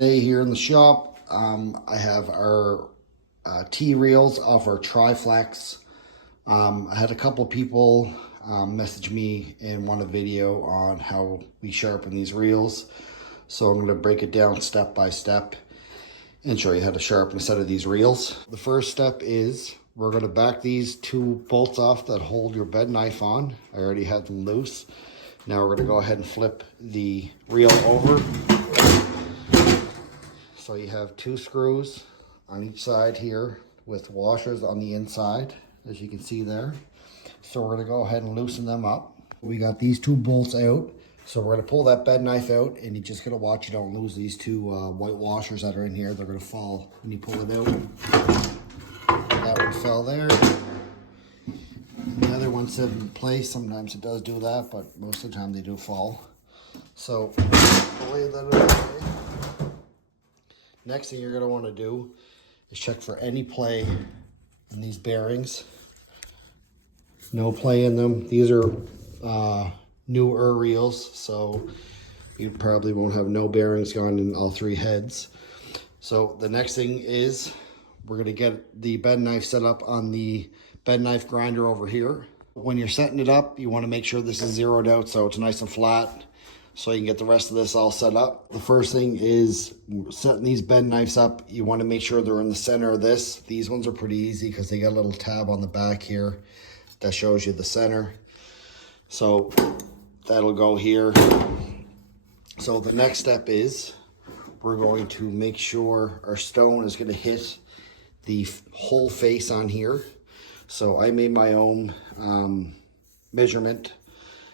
Today here in the shop, I have our T-reels off our Triflex. I had a couple people message me and want a video on how we sharpen these reels. So I'm going to break it down step by step and show you how to sharpen a set of these reels. The first step is we're going to back these two bolts off that hold your bed knife on. I already had them loose. Now we're going to go ahead and flip the reel over. So you have two screws on each side here with washers on the inside, as you can see there. So we're going to go ahead and loosen them up. We got these two bolts out. So we're going to pull that bed knife out, and you just got to watch you don't lose these two white washers that are in here. They're going to fall when you pull it out. That one fell there. And the other one set in place. Sometimes it does do that, but most of the time they do fall. So lay that out of the way. Next thing you're going to want to do is check for any play in these bearings. No play in them. These are newer reels, so you probably won't have no bearings gone in all three heads. So the next thing is we're going to get the bed knife set up on the bed knife grinder over here. When you're setting it up, you want to make sure this is zeroed out so it's nice and flat, so you can get the rest of this all set up. The first thing is setting these bed knives up. You want to make sure they're in the center of this. These ones are pretty easy because they got a little tab on the back here that shows you the center. So that'll go here. So the next step is we're going to make sure our stone is going to hit the whole face on here. So I made my own measurement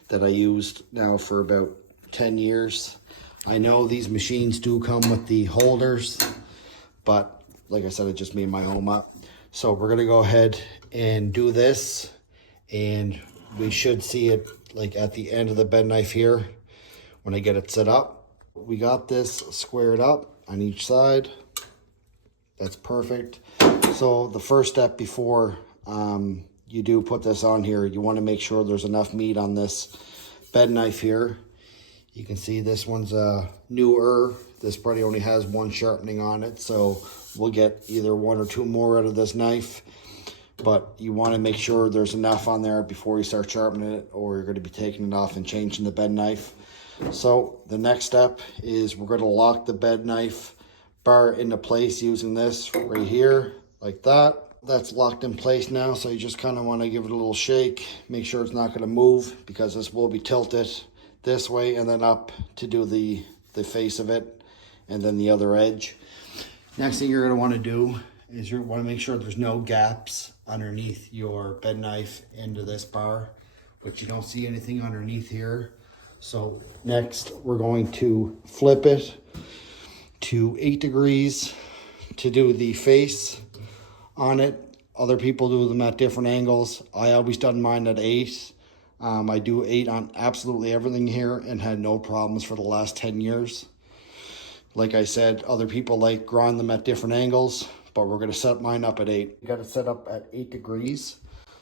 that I used now for about 10 years. I know these machines do come with the holders, but like I said, I just made my own up. So we're gonna go ahead and do this, and we should see it like at the end of the bed knife here when I get it set up. We got this squared up on each side. That's perfect. So the first step before you do put this on here, you want to make sure there's enough meat on this bed knife here. You can see this one's newer. This probably only has one sharpening on it, so we'll get either one or two more out of this knife. But you want to make sure there's enough on there before you start sharpening it, or you're going to be taking it off and changing the bed knife. So the next step is we're going to lock the bed knife bar into place using this right here, like that. That's locked in place now, so you just kind of want to give it a little shake. Make sure it's not going to move, because this will be tilted this way and then up to do the face of it, and then the other edge. Next thing you're going to want to do is you want to make sure there's no gaps underneath your bed knife into this bar, but you don't see anything underneath here. So next we're going to flip it to 8 degrees to do the face on it. Other people do them at different angles. I always done mine at 8. I do 8 on absolutely everything here and had no problems for the last 10 years. Like I said, other people like grind them at different angles, but we're going to set mine up at 8. You got it set up at 8 degrees.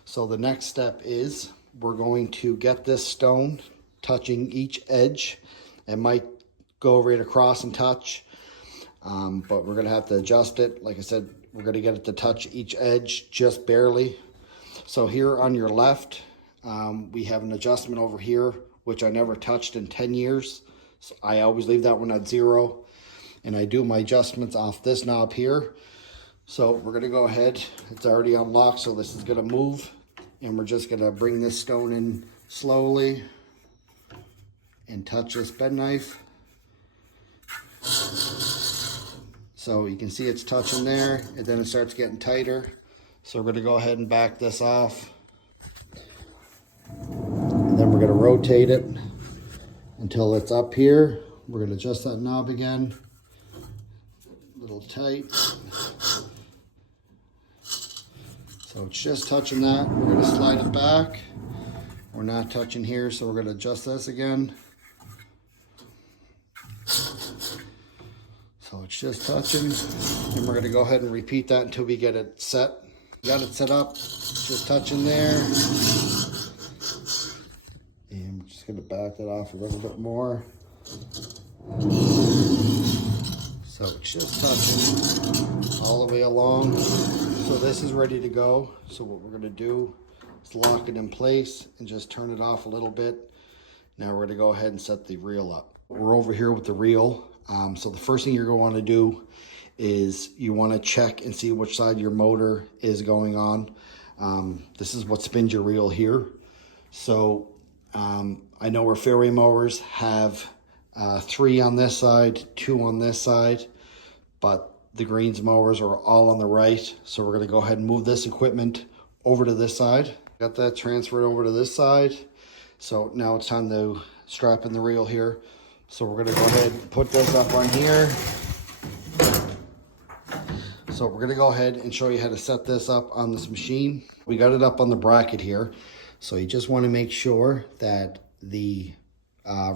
So the next step is we're going to get this stone touching each edge. It might go right across and touch, but we're going to have to adjust it. Like I said, we're going to get it to touch each edge just barely. So here on your left, we have an adjustment over here, which I never touched in 10 years. So I always leave that one at 0. And I do my adjustments off this knob here. So we're going to go ahead. It's already unlocked, so this is going to move. And we're just going to bring this stone in slowly and touch this bed knife. So you can see it's touching there, and then it starts getting tighter. So we're going to go ahead and back this off. And then we're going to rotate it until it's up here. We're going to adjust that knob again. A little tight. So it's just touching that. We're going to slide it back. We're not touching here, so we're going to adjust this again. So it's just touching, and we're going to go ahead and repeat that until we get it set. Got it set up, just touching there. And I'm just going to back that off a little bit more. So it's just touching all the way along. So this is ready to go. So what we're gonna do is lock it in place and just turn it off a little bit. Now we're gonna go ahead and set the reel up. We're over here with the reel. So the first thing you're gonna wanna do is you wanna check and see which side your motor is going on. This is what spins your reel here. So I know our fairway mowers have 3 on this side, 2 on this side, but the greens mowers are all on the right. So we're gonna go ahead and move this equipment over to this side. Got that transferred over to this side. So now it's time to strap in the reel here. So we're gonna go ahead and put this up on here. So we're gonna go ahead and show you how to set this up on this machine. We got it up on the bracket here. So you just wanna make sure that the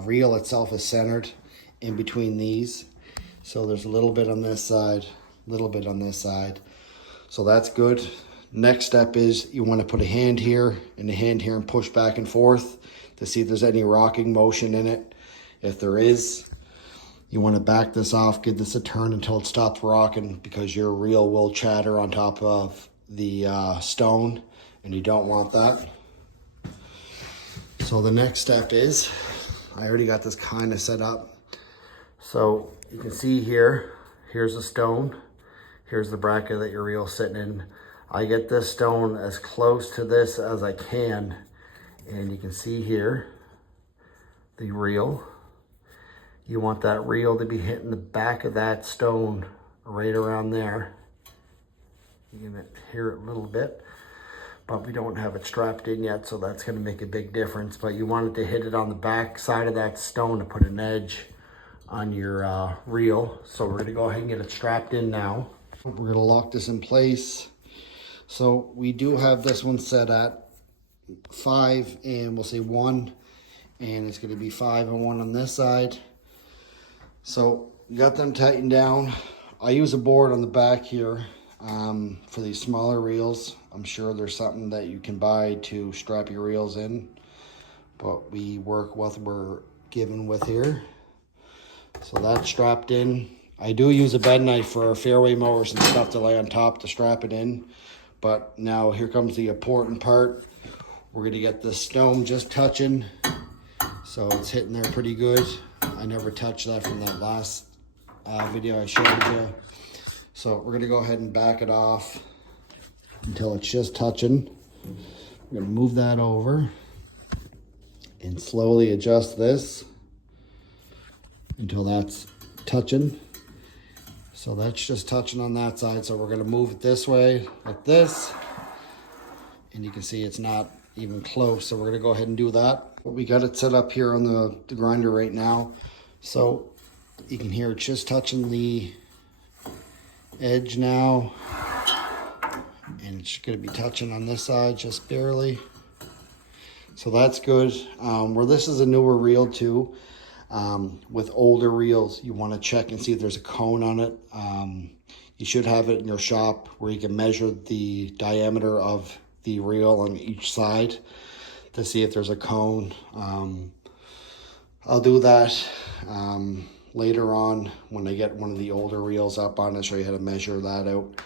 reel itself is centered in between these. So there's a little bit on this side, a little bit on this side. So that's good. Next step is you want to put a hand here and a hand here and push back and forth to see if there's any rocking motion in it. If there is, you want to back this off, give this a turn until it stops rocking, because your reel will chatter on top of the stone, and you don't want that. So the next step is, I already got this kind of set up. So you can see here, here's a stone. Here's the bracket that your reel's sitting in. I get this stone as close to this as I can. And you can see here, the reel. You want that reel to be hitting the back of that stone right around there. You can hear it a little bit, but we don't have it strapped in yet, so that's gonna make a big difference. But you want it to hit it on the back side of that stone to put an edge on your reel. So we're gonna go ahead and get it strapped in now. We're gonna lock this in place. So we do have this one set at 5 and we'll say 1, and it's gonna be 5 and 1 on this side. So you got them tightened down. I use a board on the back here for these smaller reels. I'm sure there's something that you can buy to strap your reels in, but we work with what we're given with here. So that's strapped in. I do use a bed knife for our fairway mowers and stuff to lay on top to strap it in. But now here comes the important part. We're gonna get the stone just touching. So it's hitting there pretty good. I never touched that from that last video I showed you. So we're gonna go ahead and back it off until it's just touching. We're gonna move that over and slowly adjust this until that's touching. So that's just touching on that side. So we're gonna move it this way, like this. And you can see it's not even close. So we're gonna go ahead and do that. We got it set up here on the grinder right now. So you can hear it's just touching the edge now. And it's gonna be touching on this side just barely. So that's good. Where this is a newer reel too, with older reels, you want to check and see if there's a cone on it. You should have it in your shop where you can measure the diameter of the reel on each side to see if there's a cone. I'll do that later on when I get one of the older reels up on it, show you how to measure that out.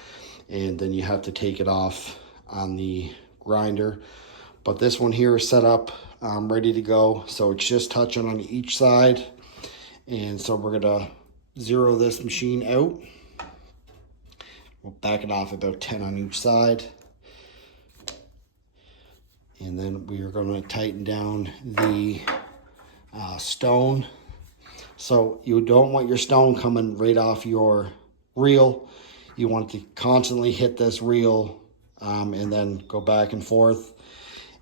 And then you have to take it off on the grinder. But this one here is set up, ready to go. So it's just touching on each side. And so we're gonna zero this machine out. We'll back it off about 10 on each side. And then we are gonna tighten down the stone. So you don't want your stone coming right off your reel. You want to constantly hit this reel and then go back and forth.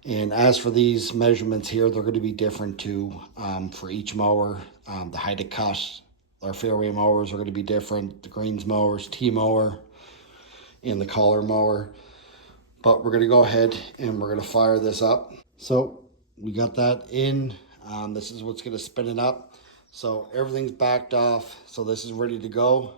And as for these measurements here, they're going to be different too for each mower. The height of cut, our fairway mowers are going to be different. The greens mowers, T-mower, and the collar mower. But we're going to go ahead and we're going to fire this up. So we got that in. This is what's going to spin it up. So everything's backed off. So this is ready to go.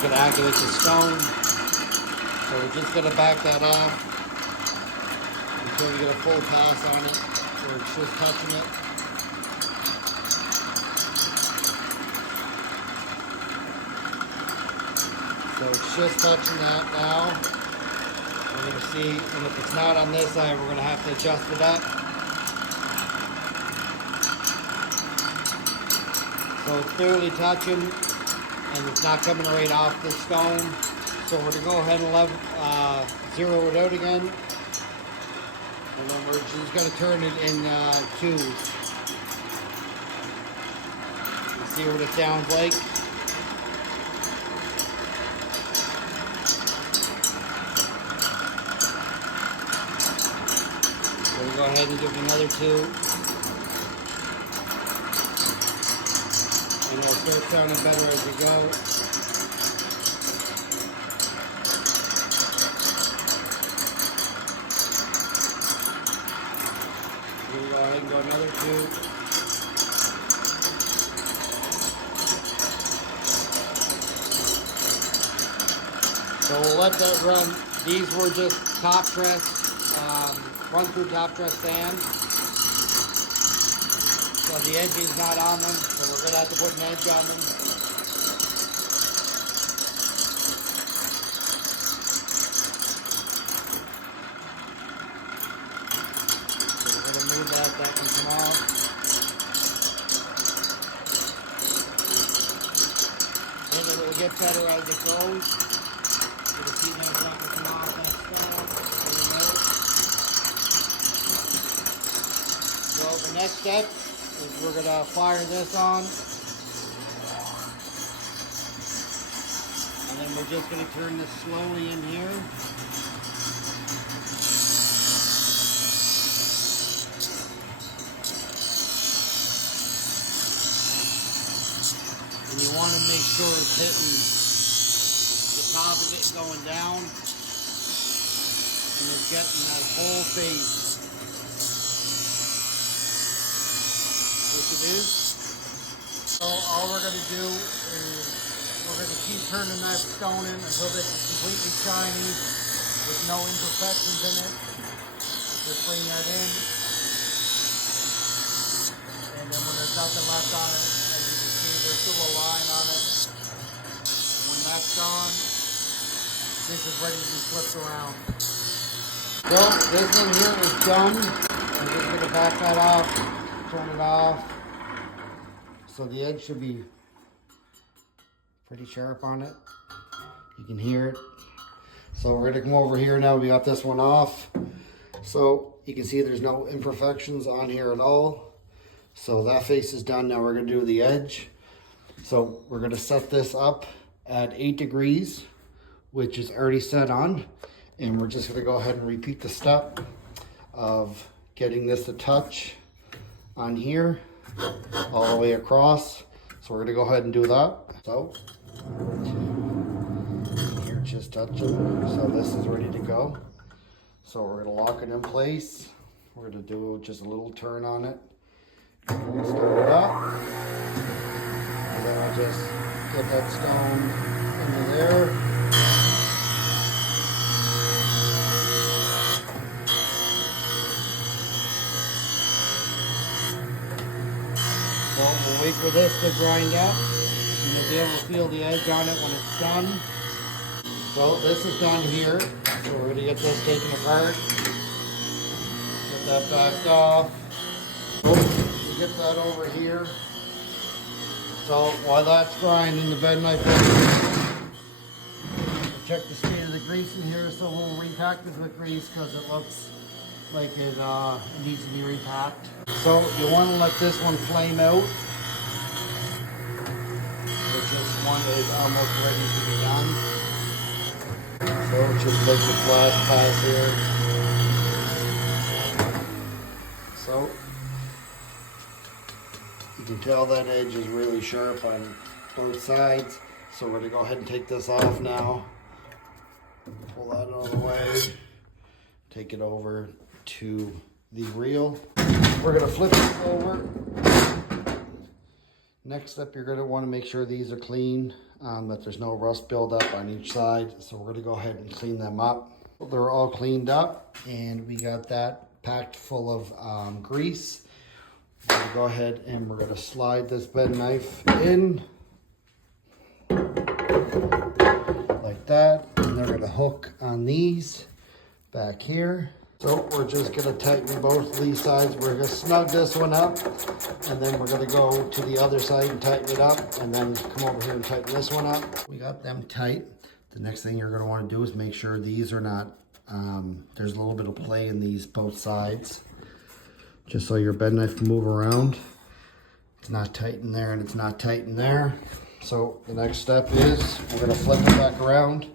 Going to activate the stone. So we're just going to back that off until we get a full pass on it. where it's just touching it. So it's just touching that now. We're going to see, and if it's not on this side, we're going to have to adjust it up. So it's clearly touching, and it's not coming right off the stone. So we're going to go ahead and zero it out again. And then we're just going to turn it in twos. See what it sounds like. We'll go ahead and give it another 2. And it'll start sounding better as we go. We'll go ahead and go another 2. So we'll let that run. These were just top dress. Run through top dress sand. So the edging's not on them, so we're gonna have to put an edge on them. So we're gonna move that can come off. And it will get better as it goes. You'll see that can come off that stone. So the next step is we're going to fire this on, and then we're just going to turn this slowly in here. And you want to make sure it's hitting the top of it going down, and it's getting that whole face. It is. So all we're going to do is we're going to keep turning that stone in until it's completely shiny with no imperfections in it. Just bring that in. And then when there's nothing left on it, as you can see, there's still a line on it. When that's gone, this is ready to be flipped around. So this one here is done. I'm just going to back that off, turn it off. So the edge should be pretty sharp on it. You can hear it. So we're gonna come over here now. We got this one off. So you can see there's no imperfections on here at all. So that face is done. Now we're gonna do the edge. So we're gonna set this up at 8 degrees, which is already set on. And we're just gonna go ahead and repeat the step of getting this to touch on here all the way across. So we're going to go ahead and do that. So here it's just touching. So this is ready to go. So we're going to lock it in place. We're going to do just a little turn on it. We're going to start it up. And then I'll just get that stone into there. So we'll wait for this to grind up, and you'll be able to feel the edge on it when it's done. So this is done here. So we're going to get this taken apart. Get that backed off. We'll get that over here. So while that's grinding, the bed knife, check the state of the grease in here. So we'll repack this with grease because it looks like it needs to be repacked. So you want to let this one flame out. This one is almost ready to be done. So just make the flash pass here. So you can tell that edge is really sharp on both sides. So we're going to go ahead and take this off now. Pull that out of the way. Take it over to the reel. We're going to flip it over. Next up, you're going to want to make sure these are clean, that there's no rust buildup on each side. So we're going to go ahead and clean them up. They're all cleaned up, and we got that packed full of grease. We're gonna go ahead and we're gonna slide this bed knife in like that, and they're gonna hook on these back here. So we're just gonna tighten both of these sides. We're gonna snug this one up, and then we're gonna go to the other side and tighten it up, and then come over here and tighten this one up. We got them tight. The next thing you're gonna wanna do is make sure these are not, there's a little bit of play in these both sides, just so your bed knife can move around. It's not tight in there and it's not tight in there. So the next step is we're gonna flip it back around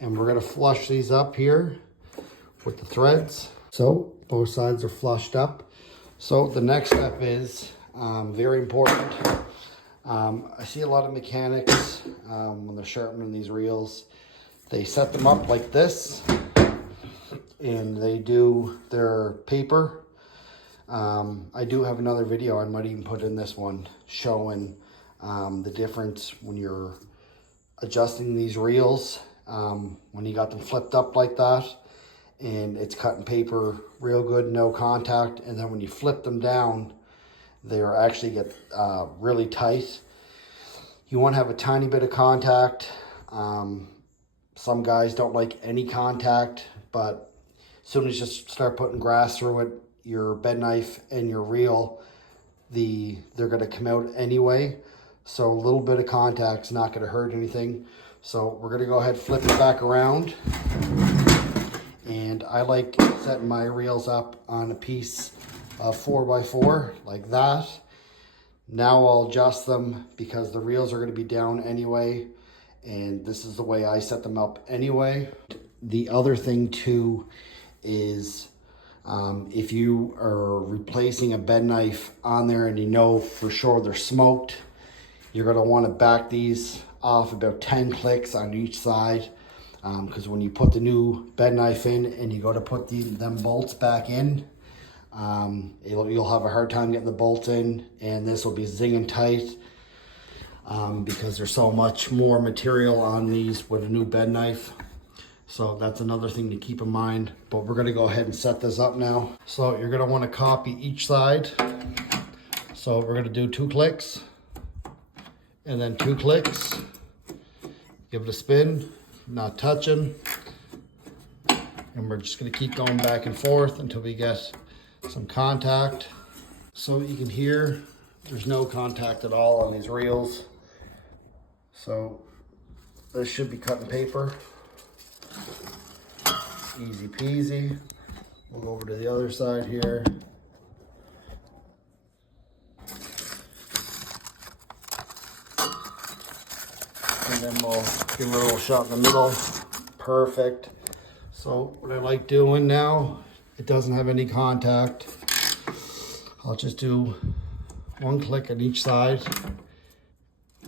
and we're gonna flush these up here with the threads. So both sides are flushed up. So the next step is very important. I see a lot of mechanics when they're sharpening these reels, they set them up like this and they do their paper. I do have another video I might even put in this one showing the difference when you're adjusting these reels, when you got them flipped up like that and it's cutting paper real good, no contact, and then when you flip them down they're actually get really tight. You want to have a tiny bit of contact. Some guys don't like any contact, but as soon as you start putting grass through it, your bed knife and your reel, they're going to come out anyway. So a little bit of contact's not going to hurt anything. So we're going to go ahead and flip it back around. And I like setting my reels up on a piece of 4x4 like that. Now I'll adjust them because the reels are going to be down anyway. And this is the way I set them up anyway. The other thing too is if you are replacing a bed knife on there and you know for sure they're smoked, you're going to want to back these off about 10 clicks on each side, because when you put the new bed knife in and you go to put them bolts back in, you'll have a hard time getting the bolts in, and this will be zinging tight because there's so much more material on these with a new bed knife. So that's another thing to keep in mind, but we're gonna go ahead and set this up now. So you're gonna wanna copy each side. So we're gonna do 2 clicks and then 2 clicks. Give it a spin, not touching. And we're just gonna keep going back and forth until we get some contact. So you can hear there's no contact at all on these reels. So this should be cutting paper. Easy peasy. We'll go over to the other side here. And then we'll give it a little shot in the middle. Perfect. So what I like doing now, it doesn't have any contact. I'll just do 1 click on each side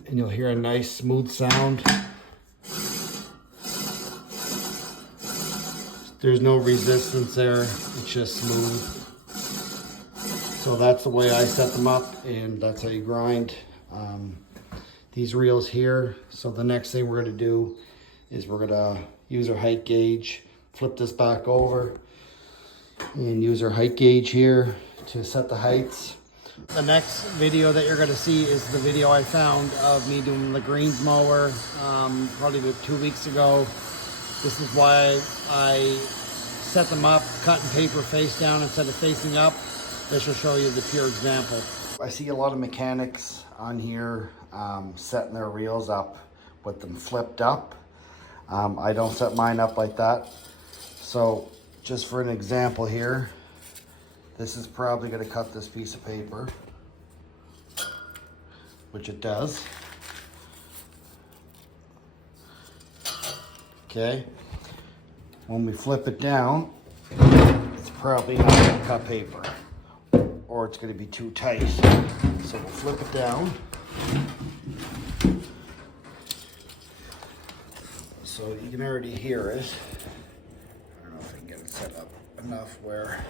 and you'll hear a nice smooth sound. There's no resistance there, it's just smooth. So that's the way I set them up, and that's how you grind these reels here. So the next thing we're gonna do is we're gonna use our height gauge, flip this back over, and use our height gauge here to set the heights. The next video that you're gonna see is the video I found of me doing the greens mower probably about 2 weeks ago. This is why I set them up, cutting paper face down instead of facing up. This will show you the pure example. I see a lot of mechanics on here setting their reels up with them flipped up. I don't set mine up like that. So just for an example here, this is probably going to cut this piece of paper, which it does. Okay, when we flip it down, it's probably not going to cut paper, or it's going to be too tight. So we'll flip it down. So you can already hear it. I don't know if I can get it set up enough where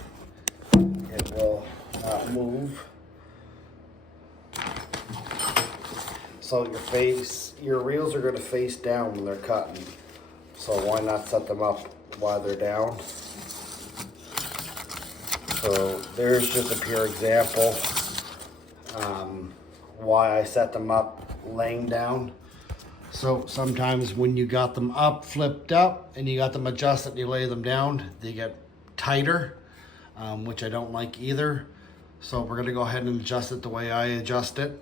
it will not move. So your reels are going to face down when they're cutting. So why not set them up while they're down? So there's just a pure example why I set them up laying down. So sometimes when you got them up, flipped up, and you got them adjusted and you lay them down, they get tighter, which I don't like either. So we're gonna go ahead and adjust it the way I adjust it.